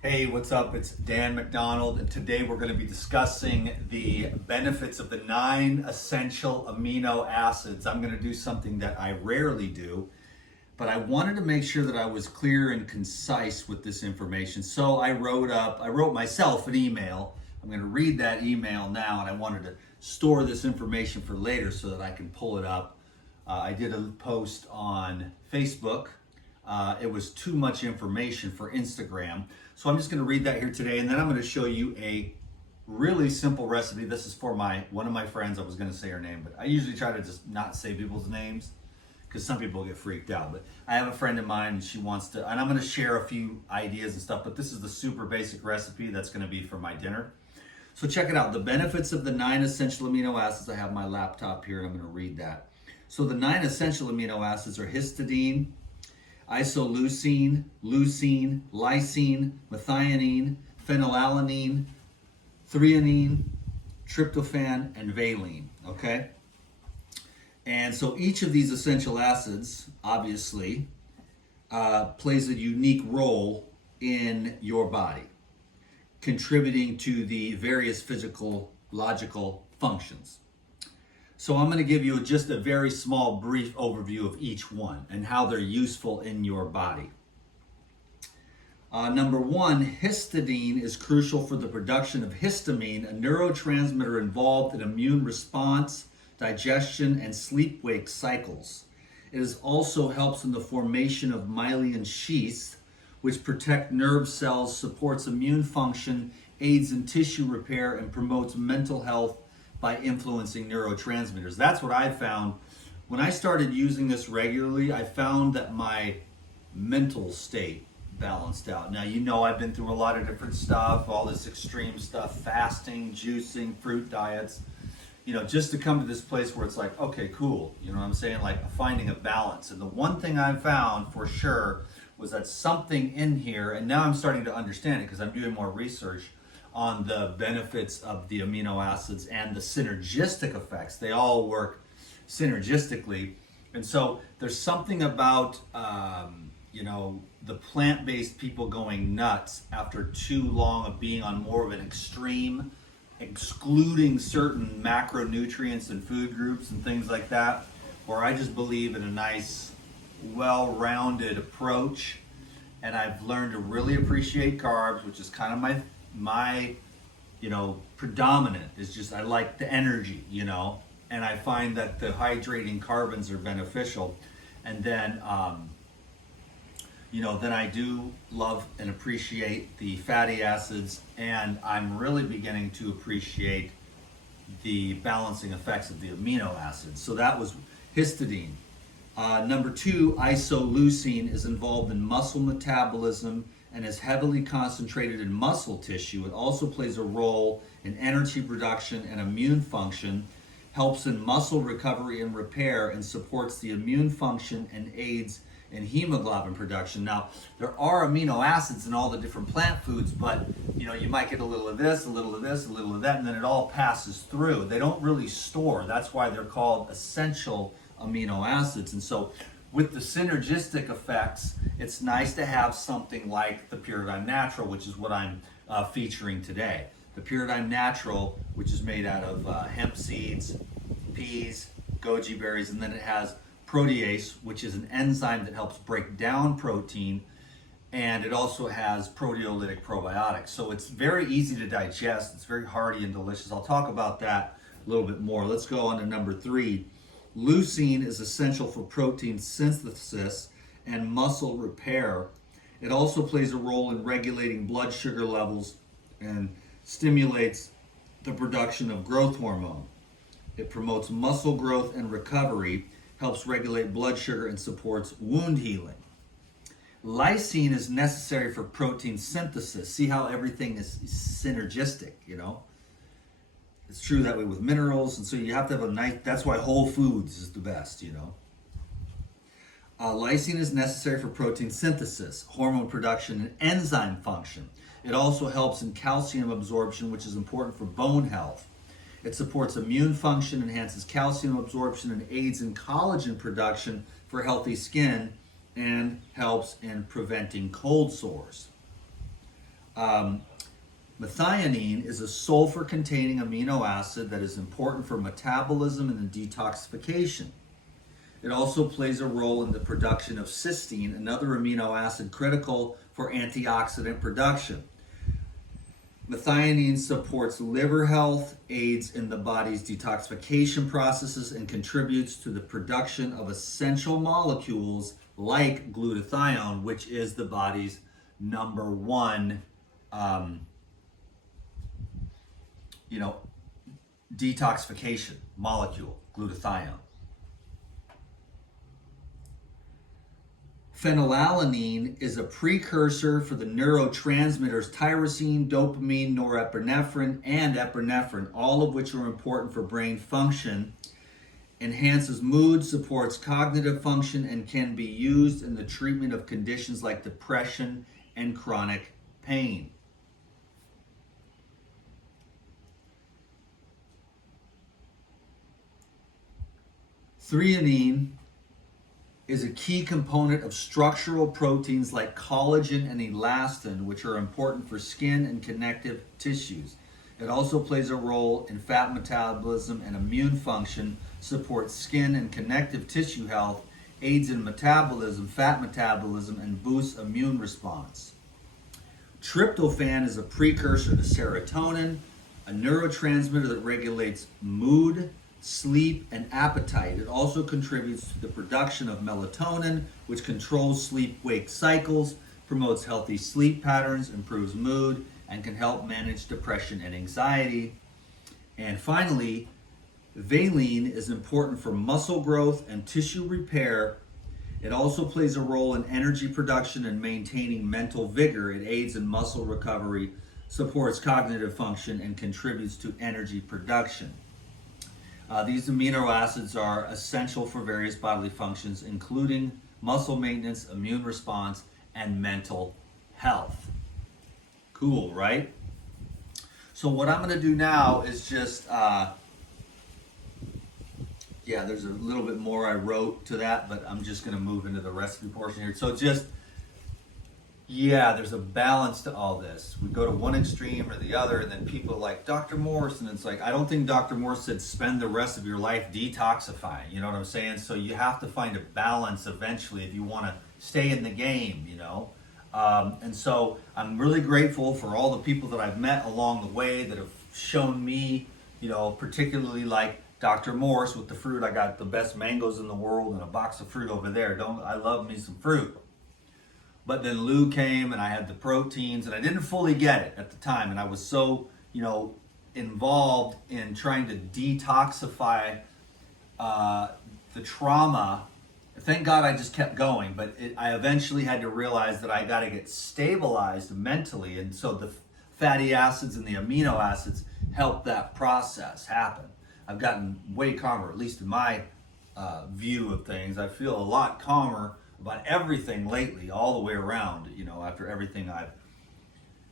Hey, what's up? It's Dan McDonald, and today we're going to be discussing the benefits of the 9 essential amino acids. I'm going to do something that I rarely do, but I wanted to make sure that I was clear and concise with this information. So I wrote myself an email. I'm going to read that email now, and I wanted to store this information for later so that I can pull it up. I did a post on Facebook. It was too much information for Instagram. So I'm just going to read that here today, and then I'm going to show you a really simple recipe. This is for one of my friends. I was going to say her name, but I usually try to just not say people's names because some people get freaked out. But I have a friend of mine, and she wants to, and I'm going to share a few ideas and stuff, but this is the super basic recipe that's going to be for my dinner. So check it out. The benefits of the 9 essential amino acids. I have my laptop here, and I'm going to read that. So the 9 essential amino acids are histidine, isoleucine, leucine, lysine, methionine, phenylalanine, threonine, tryptophan, and valine, okay? And so each of these essential acids, obviously, plays a unique role in your body, contributing to the various physiological functions. So I'm going to give you just a very small, brief overview of each one and how they're useful in your body. Number one, histidine is crucial for the production of histamine, a neurotransmitter involved in immune response, digestion, and sleep-wake cycles. It also helps in the formation of myelin sheaths, which protect nerve cells, supports immune function, aids in tissue repair, and promotes mental health by influencing neurotransmitters. That's what I found. When I started using this regularly, I found that my mental state balanced out. Now, you know, I've been through a lot of different stuff, all this extreme stuff, fasting, juicing, fruit diets, just to come to this place where it's like, okay, cool. You know what I'm saying? Like finding a balance. And the one thing I found for sure was that something in here, and now I'm starting to understand it because I'm doing more research on the benefits of the amino acids and the synergistic effects. They all work synergistically. And so there's something about, the plant-based people going nuts after too long of being on more of an extreme, excluding certain macronutrients and food groups and things like that, where I just believe in a nice, well-rounded approach. And I've learned to really appreciate carbs, which is kind of my predominant is just I like the energy, and I find that the hydrating carbons are beneficial. And then then I do love and appreciate the fatty acids, and I'm really beginning to appreciate the balancing effects of the amino acids. So that was histidine. Number two, isoleucine is involved in muscle metabolism and is heavily concentrated in muscle tissue. It also plays a role in energy production and immune function, helps in muscle recovery and repair, and supports the immune function and aids in hemoglobin production. Now, there are amino acids in all the different plant foods, but you might get a little of this, a little of this, a little of that, and then it all passes through. They don't really store. That's why they're called essential amino acids. And so with the synergistic effects, it's nice to have something like the Paradigm Natural, which is what I'm featuring today. The Paradigm Natural, which is made out of hemp seeds, peas, goji berries, and then it has protease, which is an enzyme that helps break down protein, and it also has proteolytic probiotics. So it's very easy to digest. It's very hearty and delicious. I'll talk about that a little bit more. Let's go on to number three. Leucine is essential for protein synthesis and muscle repair. It also plays a role in regulating blood sugar levels and stimulates the production of growth hormone. It promotes muscle growth and recovery, helps regulate blood sugar, and supports wound healing. Lysine is necessary for protein synthesis. See how everything is synergistic, It's true that way with minerals, and so you have to have a nice, that's why whole foods is the best, Lysine is necessary for protein synthesis, hormone production, and enzyme function. It also helps in calcium absorption, which is important for bone health. It supports immune function, enhances calcium absorption, and aids in collagen production for healthy skin, and helps in preventing cold sores. Methionine is a sulfur-containing amino acid that is important for metabolism and detoxification. It also plays a role in the production of cysteine, another amino acid critical for antioxidant production. Methionine supports liver health, aids in the body's detoxification processes, and contributes to the production of essential molecules like glutathione, which is the body's number one detoxification molecule, glutathione. Phenylalanine is a precursor for the neurotransmitters tyrosine, dopamine, norepinephrine, and epinephrine, all of which are important for brain function, enhances mood, supports cognitive function, and can be used in the treatment of conditions like depression and chronic pain. Threonine is a key component of structural proteins like collagen and elastin, which are important for skin and connective tissues. It also plays a role in fat metabolism and immune function, supports skin and connective tissue health, aids in metabolism, fat metabolism, and boosts immune response. Tryptophan is a precursor to serotonin, a neurotransmitter that regulates mood, sleep, and appetite. It also contributes to the production of melatonin, which controls sleep-wake cycles, promotes healthy sleep patterns, improves mood, and can help manage depression and anxiety. And finally, valine is important for muscle growth and tissue repair. It also plays a role in energy production and maintaining mental vigor. It aids in muscle recovery, supports cognitive function, and contributes to energy production. These amino acids are essential for various bodily functions, including muscle maintenance, immune response, and mental health. Cool, right? So what I'm going to do now is just, there's a little bit more I wrote to that, but I'm just going to move into the recipe portion here. So there's a balance to all this. We go to one extreme or the other, and then people are like, Dr. Morse, and it's like, I don't think Dr. Morse said spend the rest of your life detoxifying, you know what I'm saying? So you have to find a balance eventually if you want to stay in the game, and so I'm really grateful for all the people that I've met along the way that have shown me, particularly like Dr. Morse with the fruit. I got the best mangoes in the world and a box of fruit over there. I love me some fruit. But then Lou came and I had the proteins, and I didn't fully get it at the time. And I was so, involved in trying to detoxify the trauma. Thank God I just kept going. But I eventually had to realize that I got to get stabilized mentally. And so the fatty acids and the amino acids help that process happen. I've gotten way calmer, at least in my view of things. I feel a lot calmer about everything lately, all the way around, after everything I've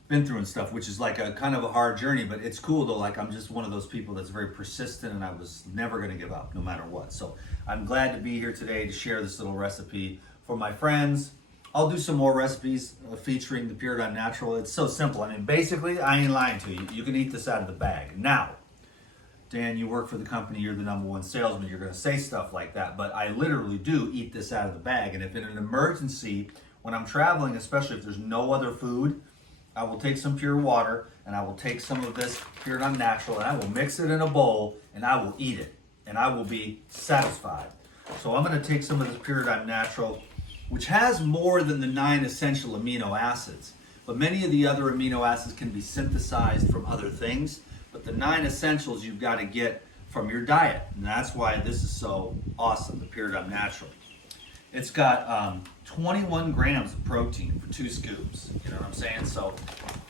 been through and stuff, which is like a kind of a hard journey, but it's cool though. Like, I'm just one of those people that's very persistent, and I was never going to give up no matter what. So I'm glad to be here today to share this little recipe for my friends. I'll do some more recipes featuring the Paradigm Natural. It's so simple. I mean, basically, I ain't lying to you. You can eat this out of the bag. Now, Dan, you work for the company, you're the number one salesman, you're going to say stuff like that, but I literally do eat this out of the bag. And if in an emergency, when I'm traveling, especially if there's no other food, I will take some pure water, and I will take some of this Paradigm Natural, and I will mix it in a bowl, and I will eat it, and I will be satisfied. So I'm going to take some of this Paradigm Natural, which has more than the 9 essential amino acids, but many of the other amino acids can be synthesized from other things. But the 9 essentials you've got to get from your diet. And that's why this is so awesome, the Paradigm Natural. It's got 21 grams of protein for 2 scoops. You know what I'm saying? So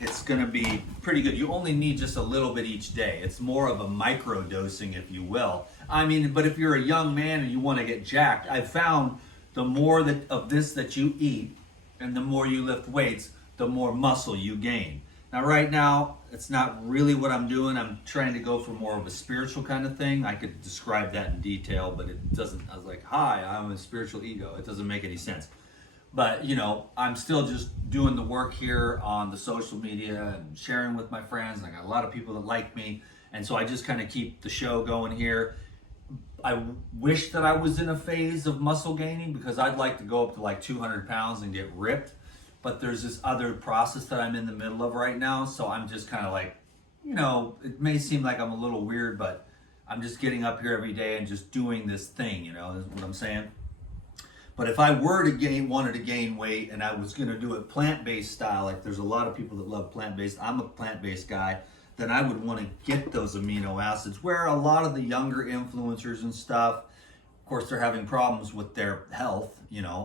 it's going to be pretty good. You only need just a little bit each day. It's more of a micro dosing, if you will. I mean, but if you're a young man and you want to get jacked, I've found the more of this that you eat and the more you lift weights, the more muscle you gain. Now, right now, it's not really what I'm doing. I'm trying to go for more of a spiritual kind of thing. I could describe that in detail, but it doesn't. I was like, hi, I'm a spiritual ego. It doesn't make any sense. But I'm still just doing the work here on the social media and sharing with my friends. I got a lot of people that like me, and so I just kind of keep the show going here. I wish that I was in a phase of muscle gaining, because I'd like to go up to like 200 pounds and get ripped. But there's this other process that I'm in the middle of right now. So I'm just kind of like, it may seem like I'm a little weird, but I'm just getting up here every day and just doing this thing, is what I'm saying. But if I were to wanted to gain weight, and I was going to do it plant-based style, like there's a lot of people that love plant-based, I'm a plant-based guy, then I would want to get those amino acids, where a lot of the younger influencers and stuff, of course, they're having problems with their health,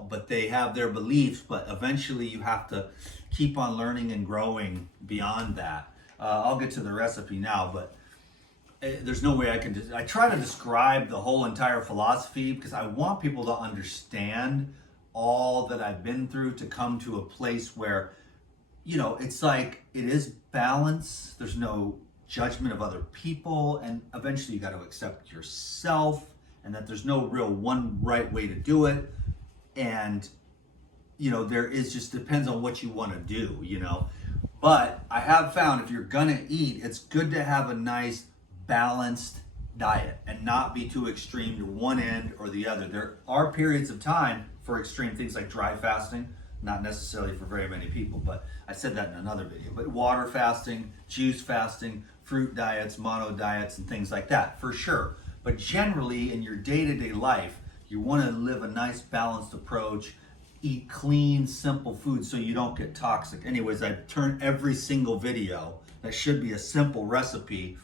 but they have their beliefs, but eventually you have to keep on learning and growing beyond that. I'll get to the recipe now, but there's no way I try to describe the whole entire philosophy, because I want people to understand all that I've been through to come to a place where, it's like, it is balance. There's no judgment of other people. And eventually you got to accept yourself, and that there's no real one right way to do it. And, there is just depends on what you want to do, But I have found if you're going to eat, it's good to have a nice balanced diet and not be too extreme to one end or the other. There are periods of time for extreme things like dry fasting, not necessarily for very many people, but I said that in another video. But water fasting, juice fasting, fruit diets, mono diets, and things like that, for sure. But generally in your day-to-day life, you want to live a nice balanced approach, eat clean, simple food so you don't get toxic. Anyways, I turn every single video that should be a simple recipe,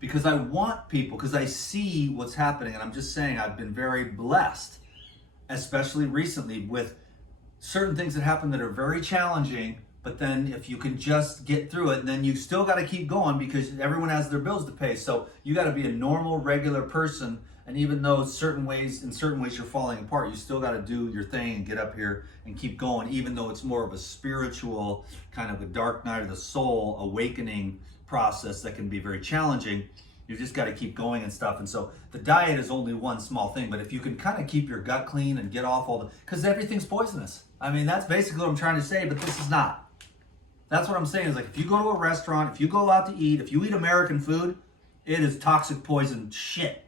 because I want people, because I see what's happening, and I'm just saying I've been very blessed, especially recently, with certain things that happen that are very challenging, but then if you can just get through it, then you still got to keep going, because everyone has their bills to pay. So you got to be a normal, regular person, and even though in certain ways you're falling apart, you still got to do your thing and get up here and keep going, even though it's more of a spiritual, kind of a dark night of the soul awakening process that can be very challenging. You just got to keep going and stuff. And so the diet is only one small thing, but if you can kind of keep your gut clean and get off because everything's poisonous. I mean, that's basically what I'm trying to say, but this is not. That's what I'm saying, is like, if you go to a restaurant, if you go out to eat, if you eat American food, it is toxic poison shit.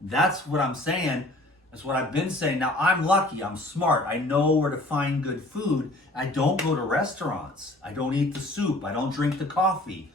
That's what I'm saying. That's what I've been saying. Now, I'm lucky, I'm smart, I know where to find good food. I don't go to restaurants. I don't eat the soup. I don't drink the coffee.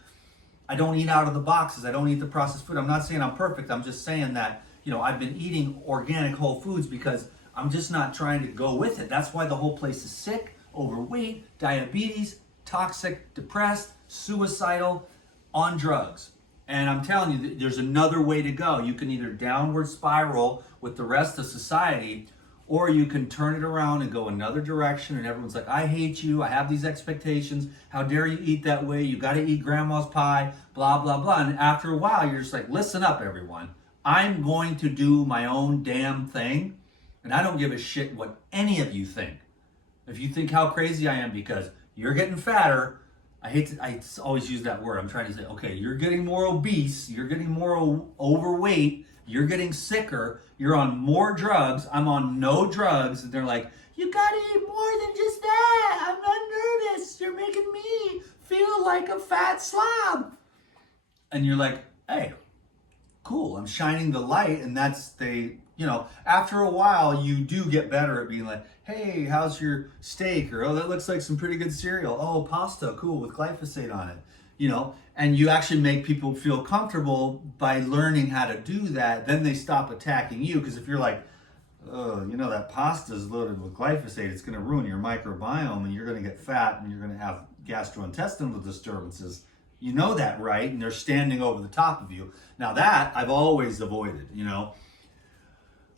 I don't eat out of the boxes. I don't eat the processed food. I'm not saying I'm perfect. I'm just saying that, I've been eating organic whole foods because I'm just not trying to go with it. That's why the whole place is sick, overweight, diabetes, toxic, depressed, suicidal, on drugs. And I'm telling you, there's another way to go. You can either downward spiral with the rest of society, or you can turn it around and go another direction, and everyone's like, I hate you, I have these expectations, how dare you eat that way, you gotta eat grandma's pie, blah, blah, blah. And after a while, you're just like, listen up, everyone. I'm going to do my own damn thing, and I don't give a shit what any of you think. If you think how crazy I am because you're getting fatter, I always use that word. I'm trying to say, okay, you're getting more obese, you're getting more overweight, you're getting sicker, you're on more drugs, I'm on no drugs. And they're like, you gotta eat more than just that. I'm not nervous. You're making me feel like a fat slob. And you're like, hey, cool, I'm shining the light. And after a while, you do get better at being like, hey, how's your steak? Or, oh, that looks like some pretty good cereal. Oh, pasta, cool, with glyphosate on it. And you actually make people feel comfortable by learning how to do that. Then they stop attacking you, because if you're like, oh, that pasta is loaded with glyphosate, it's going to ruin your microbiome, and you're going to get fat, and you're going to have gastrointestinal disturbances. You know that, right? And they're standing over the top of you. Now that I've always avoided,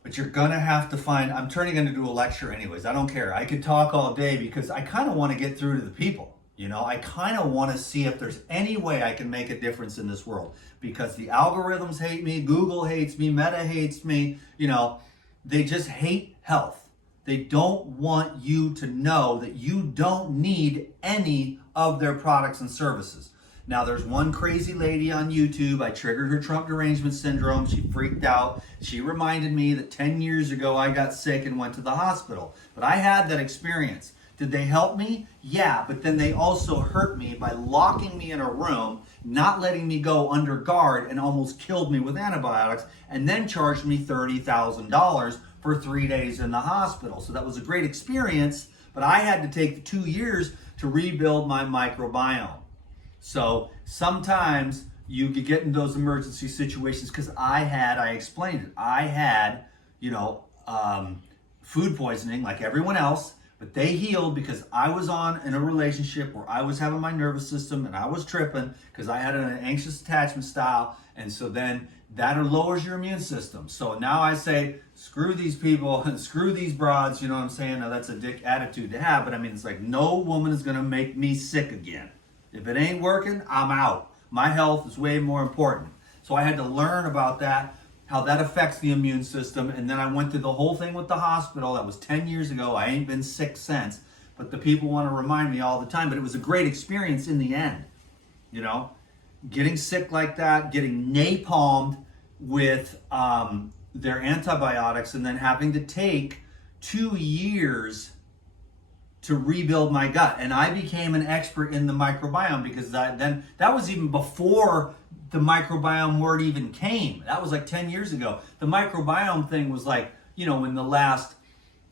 But you're going to have to find, I'm turning into a lecture anyways. I don't care. I could talk all day because I kind of want to get through to the people. I kind of want to see if there's any way I can make a difference in this world, because the algorithms hate me, Google hates me, Meta hates me. They just hate health. They don't want you to know that you don't need any of their products and services. Now there's one crazy lady on YouTube, I triggered her Trump derangement syndrome, she freaked out. She reminded me that 10 years ago I got sick and went to the hospital. But I had that experience. Did they help me? Yeah, but then they also hurt me by locking me in a room, not letting me go under guard, and almost killed me with antibiotics, and then charged me $30,000 for 3 days in the hospital. So that was a great experience, but I had to take the 2 years to rebuild my microbiome. So sometimes you could get in those emergency situations because I explained it. I had, food poisoning like everyone else, but they healed because I was in a relationship where I was having my nervous system and I was tripping because I had an anxious attachment style. And so then that lowers your immune system. So now I say, screw these people and screw these broads, you know what I'm saying? Now that's a dick attitude to have, but I mean, it's like no woman is gonna make me sick again. If it ain't working, I'm out. My health is way more important. So I had to learn about that, how that affects the immune system. And then I went through the whole thing with the hospital. That was 10 years ago. I ain't been sick since. But the people want to remind me all the time. But it was a great experience in the end. Getting sick like that, getting napalmed with their antibiotics, and then having to take 2 years to rebuild my gut. And I became an expert in the microbiome because that was even before the microbiome word even came. That was like 10 years ago. The microbiome thing was like, in the last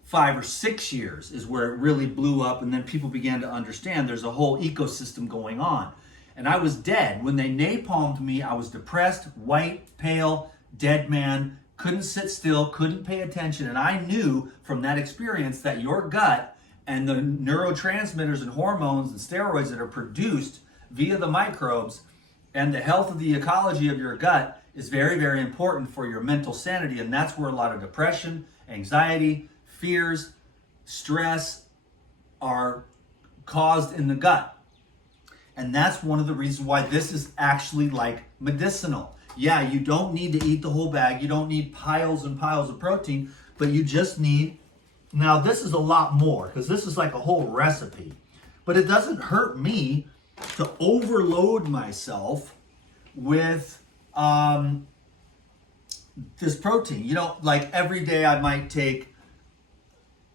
5 or 6 years is where it really blew up, and then people began to understand there's a whole ecosystem going on. And I was dead. When they napalmed me, I was depressed, white, pale, dead man, couldn't sit still, couldn't pay attention. And I knew from that experience that your gut and the neurotransmitters and hormones and steroids that are produced via the microbes and the health of the ecology of your gut is very, very important for your mental sanity. And that's where a lot of depression, anxiety, fears, stress are caused in the gut. And that's one of the reasons why this is actually like medicinal. Yeah, you don't need to eat the whole bag. You don't need piles and piles of protein, but you just need, now this is a lot more because this is like a whole recipe, but it doesn't hurt me to overload myself with this protein. Like every day I might take,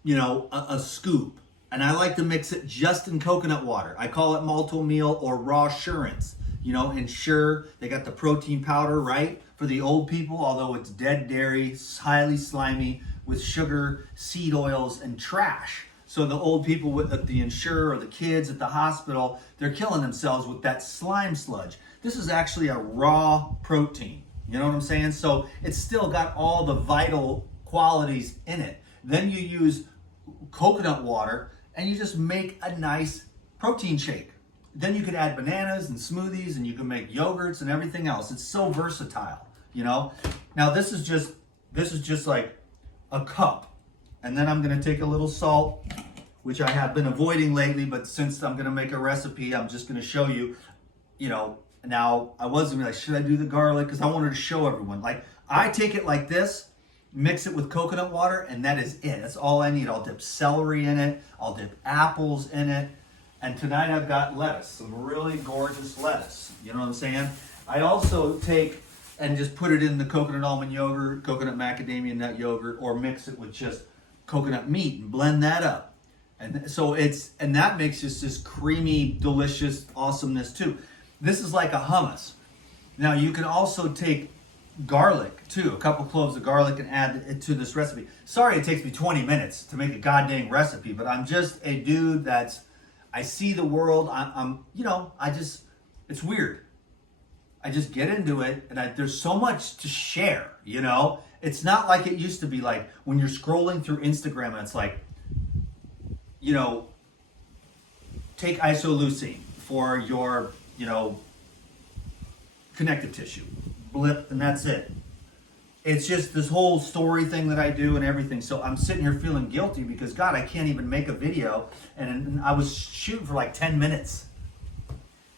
a scoop, and I like to mix it just in coconut water. I call it malto meal or raw assurance. Ensure they got the protein powder, right? For the old people, although it's dead dairy, highly slimy with sugar, seed oils, and trash. So the old people with the Ensure or the kids at the hospital, they're killing themselves with that slime sludge. This is actually a raw protein. You know what I'm saying? So it's still got all the vital qualities in it. Then you use coconut water and you just make a nice protein shake. Then you can add bananas and smoothies, and you can make yogurts and everything else. It's so versatile, Now this is just like a cup. And then I'm gonna take a little salt, which I have been avoiding lately, but since I'm gonna make a recipe, I'm just gonna show you, now I wasn't like, should I do the garlic? Because I wanted to show everyone. Like, I take it like this, mix it with coconut water, and that is it. That's all I need. I'll dip celery in it. I'll dip apples in it. And tonight I've got lettuce, some really gorgeous lettuce. You know what I'm saying? I also take and just put it in the coconut almond yogurt, coconut macadamia nut yogurt, or mix it with just coconut meat and blend that up. And so and that makes this creamy, delicious awesomeness too. This is like a hummus. Now you can also take garlic too, a couple cloves of garlic, and add it to this recipe. Sorry it takes me 20 minutes to make a goddamn recipe, but I'm just a dude I see the world. It's weird. I just get into it, and there's so much to share, It's not like it used to be, like when you're scrolling through Instagram and it's like, take isoleucine for your, connective tissue. Blip, and that's it. It's just this whole story thing that I do and everything. So I'm sitting here feeling guilty because, God, I can't even make a video. And I was shooting for like 10 minutes.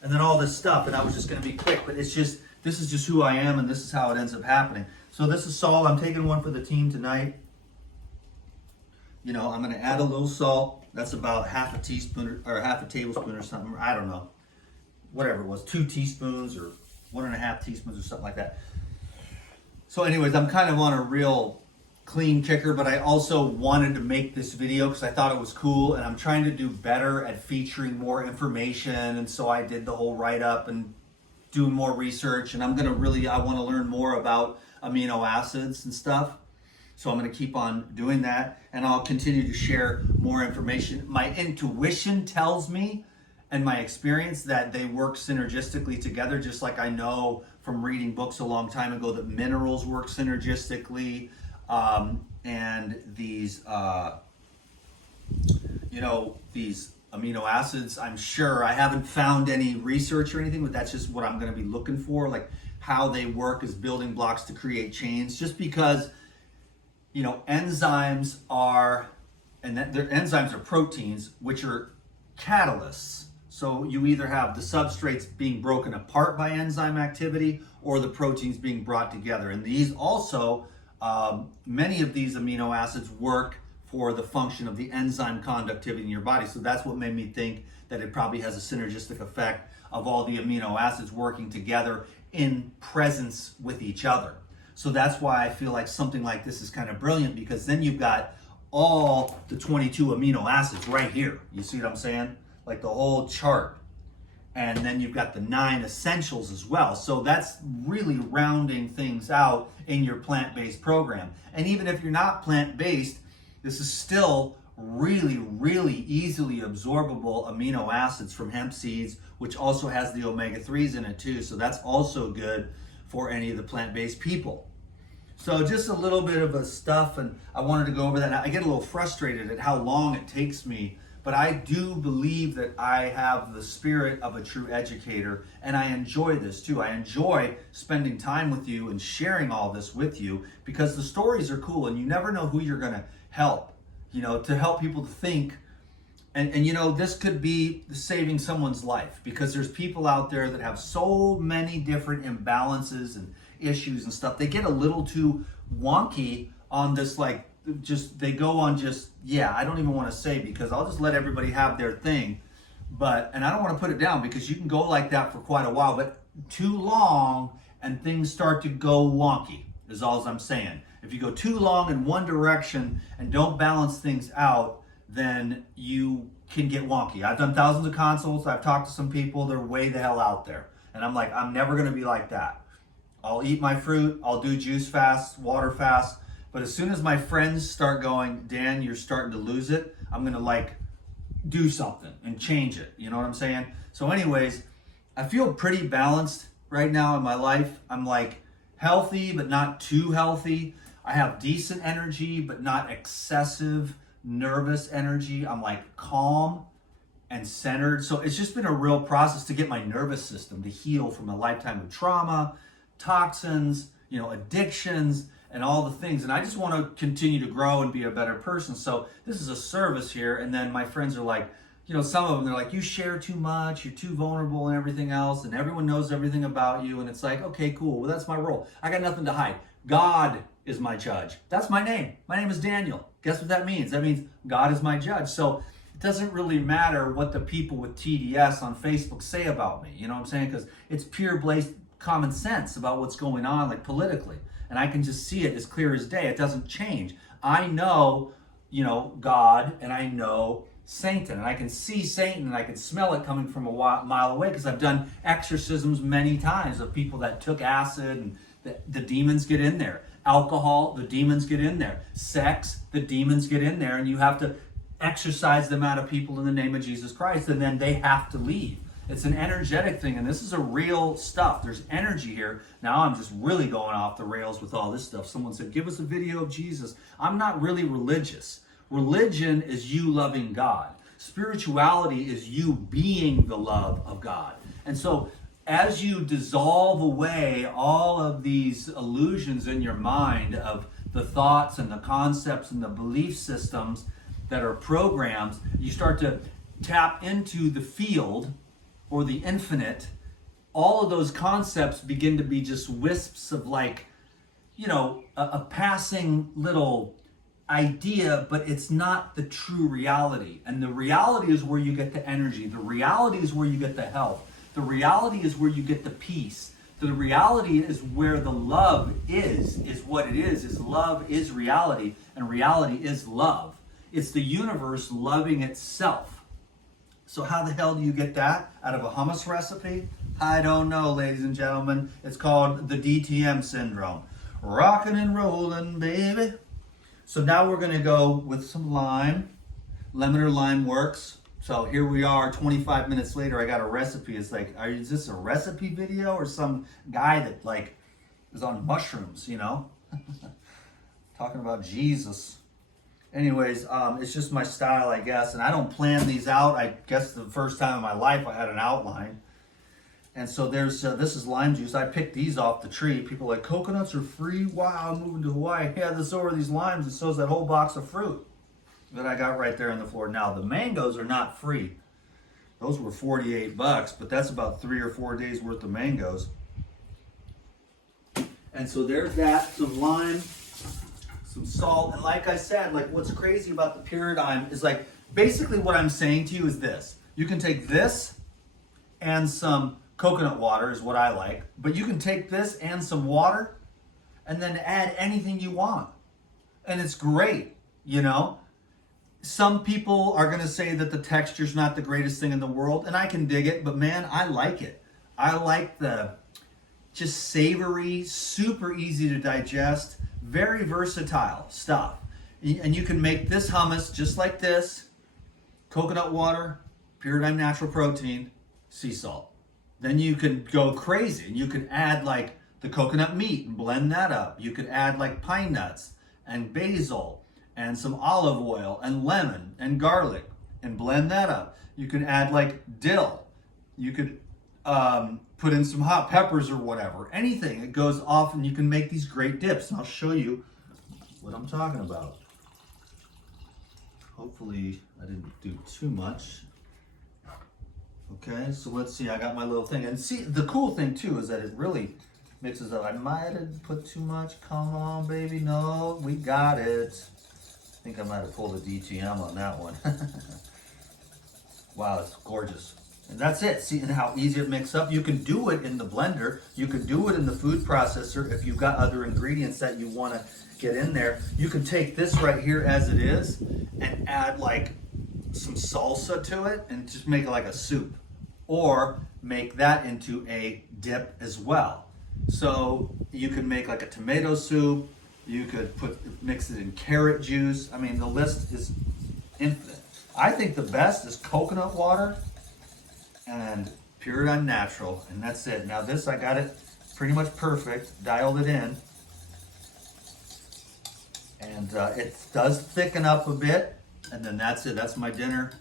And then all this stuff, and I was just going to be quick. But this is just who I am, and this is how it ends up happening. So this is salt. I'm taking one for the team tonight. I'm going to add a little salt. That's about half a teaspoon or half a tablespoon or something. I don't know. whatever it was, 2 teaspoons or 1.5 teaspoons or something like that. So anyways, I'm kind of on a real clean kicker, but I also wanted to make this video because I thought it was cool, and I'm trying to do better at featuring more information. And so I did the whole write-up and doing more research, and I want to learn more about amino acids and stuff. So I'm going to keep on doing that, and I'll continue to share more information. My intuition tells me, and my experience, that they work synergistically together, just like I know from reading books a long time ago that minerals work synergistically, and these these amino acids. I'm sure I haven't found any research or anything, but that's just what I'm going to be looking for, like how they work as building blocks to create chains. Just because enzymes are proteins, which are catalysts. So you either have the substrates being broken apart by enzyme activity or the proteins being brought together. And these also, many of these amino acids work for the function of the enzyme conductivity in your body. So that's what made me think that it probably has a synergistic effect of all the amino acids working together in presence with each other. So that's why I feel like something like this is kind of brilliant, because then you've got all the 22 amino acids right here. You see what I'm saying? Like the whole chart. And then you've got the 9 essentials as well. So that's really rounding things out in your plant-based program. And even if you're not plant-based, this is still really, really easily absorbable amino acids from hemp seeds, which also has the omega-3s in it too. So that's also good for any of the plant-based people. So just a little bit of a stuff, and I wanted to go over that. I get a little frustrated at how long it takes me, but I do believe that I have the spirit of a true educator, and I enjoy this too. I enjoy spending time with you and sharing all this with you, because the stories are cool, and you never know who you're gonna help, to help people to think. And this could be saving someone's life, because there's people out there that have so many different imbalances and issues and stuff. They get a little too wonky on this, I don't even want to say, because I'll just let everybody have their thing. And I don't want to put it down, because you can go like that for quite a while, but too long and things start to go wonky, is all I'm saying. If you go too long in one direction and don't balance things out, then you can get wonky. I've done thousands of consults. I've talked to some people. They're way the hell out there. And I'm like, I'm never going to be like that. I'll eat my fruit. I'll do juice fast, water fast. But as soon as my friends start going, Dan, you're starting to lose it, I'm going to do something and change it. You know what I'm saying? So anyways, I feel pretty balanced right now in my life. I'm healthy, but not too healthy. I have decent energy, but not excessive nervous energy. I'm calm and centered. So it's just been a real process to get my nervous system to heal from a lifetime of trauma, toxins, addictions, and all the things. And I just want to continue to grow and be a better person. So this is a service here. And then my friends are some of them, they're you share too much, you're too vulnerable and everything else, and everyone knows everything about you. And it's okay, cool. Well, that's my role. I got nothing to hide. God is my judge. That's my name. My name is Daniel. Guess what that means? That means God is my judge. So it doesn't really matter what the people with TDS on Facebook say about me. You know what I'm saying? Because it's pure common sense about what's going on, politically. And I can just see it as clear as day. It doesn't change. I know, God, and I know Satan. And I can see Satan, and I can smell it coming from a mile away, because I've done exorcisms many times of people that took acid, and the demons get in there. Alcohol, the demons get in there. Sex, the demons get in there, and you have to exorcise them out of people in the name of Jesus Christ, and then they have to leave. It's an energetic thing, and this is a real stuff. There's energy here. Now I'm just really going off the rails with all this stuff. Someone said, give us a video of Jesus. I'm not really religious. Religion is you loving God. Spirituality is you being the love of God. And so as you dissolve away all of these illusions in your mind of the thoughts and the concepts and the belief systems that are programs, you start to tap into the field or the infinite. All of those concepts begin to be just wisps of a passing little idea, but it's not the true reality. And the reality is where you get the energy. The reality is where you get the health. The reality is where you get the peace. The reality is where the love is what it is love is reality, and reality is love. It's the universe loving itself. So how the hell do you get that out of a hummus recipe? I don't know, ladies and gentlemen. It's called the DTM syndrome. Rockin' and rollin', baby. So now we're gonna go with some lime. Lemon or lime works. So here we are 25 minutes later. I got a recipe. It's like, is this a recipe video or some guy that like is on mushrooms, you know? Talking about Jesus. Anyways, it's just my style, I guess. And I don't plan these out. I guess the first time in my life I had an outline. And so there's, this is lime juice. I picked these off the tree. People are like, coconuts are free? Wow, I'm moving to Hawaii. Yeah, so are these limes, and so is that whole box of fruit that I got right there on the floor. Now, the mangoes are not free. Those were 48 bucks, but that's about 3 or 4 days worth of mangoes. And so there's that, some lime, some salt. And like I said, like what's crazy about the paradigm is like, basically what I'm saying to you is this. You can take this and some coconut water is what I like, but you can take this and some water and then add anything you want. And it's great, you know? Some people are going to say that the texture's not the greatest thing in the world, and I can dig it, but man, I like it. I like the just savory, super easy to digest, very versatile stuff. And you can make this hummus just like this: coconut water, Paradigm Natural Protein, sea salt. Then you can go crazy and you can add like the coconut meat and blend that up. You could add like pine nuts and basil and some olive oil and lemon and garlic and blend that up. You can add like dill. You could put in some hot peppers or whatever. Anything. It goes off and you can make these great dips. And I'll show you what I'm talking about. Hopefully I didn't do too much. Okay, so let's see. I got my little thing. And see, the cool thing too is that it really mixes up. I might have put too much. Come on, baby. No, we got it. I think I might have pulled a DTM on that one. Wow, it's gorgeous. And that's it. See how easy it mixes up? You can do it in the blender. You can do it in the food processor if you've got other ingredients that you want to get in there. You can take this right here as it is and add like some salsa to it and just make it like a soup. Or make that into a dip as well. So you can make like a tomato soup. You could mix it in carrot juice. I mean, the list is infinite. I think the best is coconut water and Paradigm Natural, and that's it. Now this, I got it pretty much perfect, dialed it in. And it does thicken up a bit, and then that's it. That's my dinner.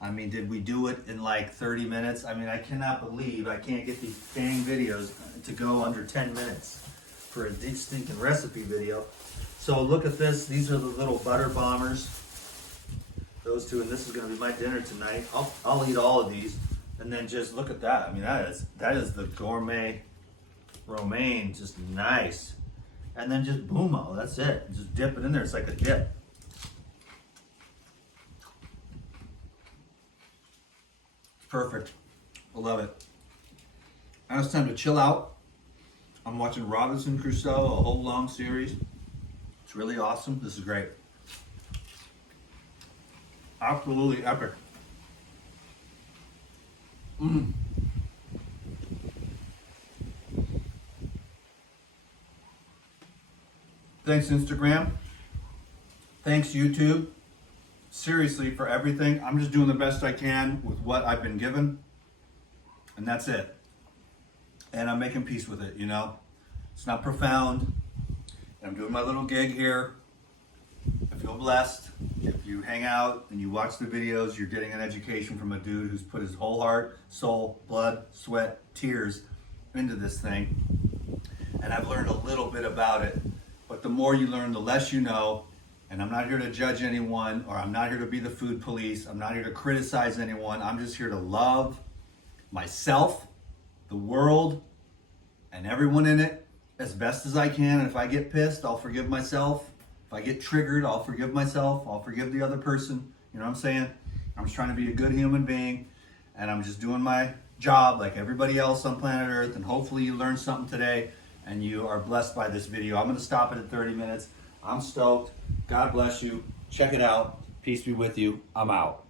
I mean, did we do it in like 30 minutes? I mean, I cannot believe I can't get these dang videos to go under 10 minutes for a stinking recipe video. So look at this. These are the little butter bombers. Those two, and this is going to be my dinner tonight. I'll eat all of these, and then just look at that. I mean, that is the gourmet romaine, just nice. And then just boom-o, that's it. Just dip it in there. It's like a dip. Perfect. I love it. Now it's time to chill out. I'm watching Robinson Crusoe, a whole long series. It's really awesome. This is great. Absolutely epic. Thanks, Instagram. Thanks, YouTube. Seriously, for everything. I'm just doing the best I can with what I've been given. And that's it. And I'm making peace with it, you know? It's not profound. I'm doing my little gig here. I feel blessed. If you hang out and you watch the videos, you're getting an education from a dude who's put his whole heart, soul, blood, sweat, tears into this thing. And I've learned a little bit about it. But the more you learn, the less you know. And I'm not here to judge anyone, or I'm not here to be the food police. I'm not here to criticize anyone. I'm just here to love myself, the world, and everyone in it as best as I can. And if I get pissed, I'll forgive myself. If I get triggered, I'll forgive myself. I'll forgive the other person. You know what I'm saying? I'm just trying to be a good human being, and I'm just doing my job like everybody else on planet Earth, and hopefully you learned something today and you are blessed by this video. I'm going to stop it at 30 minutes. I'm stoked. God bless you. Check it out. Peace be with you. I'm out.